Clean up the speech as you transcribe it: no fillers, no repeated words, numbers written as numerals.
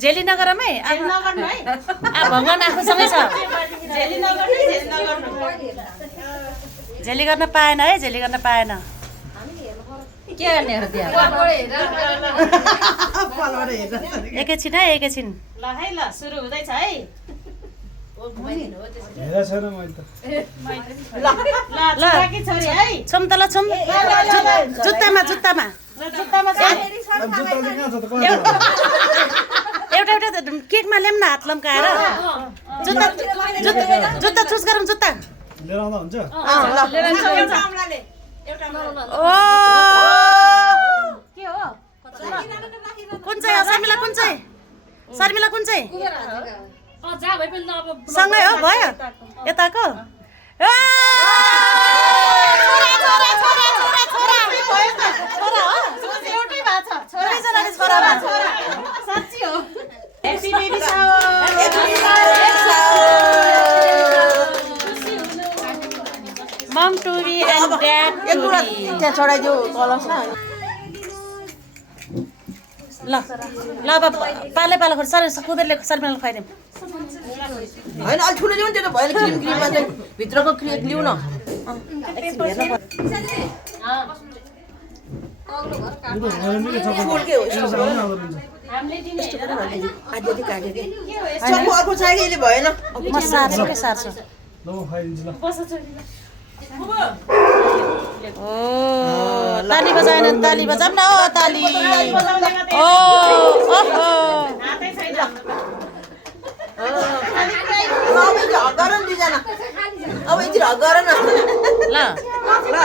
झेली नगरमै नगर्नु है भगवान आफूसँगै छ झेली नगर्नु झेली नगर्नु झेली गर्न पाएन है झेली गर्न पाएन के गर्ने हो त्यहाँ एकैछिन है एकैछिन ल है ल सुरु हुँदैछ है हेरा छैन मैले त ल छोराकी छोरी है छौँ त ल छौँ जुत्तामा जुत्तामा ल जुत्तामा चाहिँ अब जुत्ता चाहिँ कहाँ छ त कहाँ एउटा एउटा केकमा ल्याउँ न हात लम्काएर जुत्ता जुत्ता चुज गरौँ जुत्ता लिएर आउँदा हुन्छ ओ के हो कुन चाहिँ हो शर्मिला कुन चाहिँ शर्मिला कुन चाहिँ सँगै हो भयो यताको एउटै भएको छ सबैजनाले छोरा साँच्ची हो ह्याप्पी बेबी शावर मम टुरी एन्ड ड्याड टुरी त्यहाँ चढाइदियो कलम ल ल अब पाले पालो खोज सर कुदेरले शर्मिलालाई खुवाइदिउँ होइन अलि ठुलो ल्याउनु त्यो त भएन क्रिम क्रिममा चाहिँ भित्रको क्रिम लिउ न अर्को चाहियो भएन म सार्छु के सार्छु ल म खुवाइदिन्छु ल ओ ताली बजाएन ताली बजाऊँ न हो ताली ओ ओहो अब यति हक गर न दुईजना अब यति हक गर न ल ल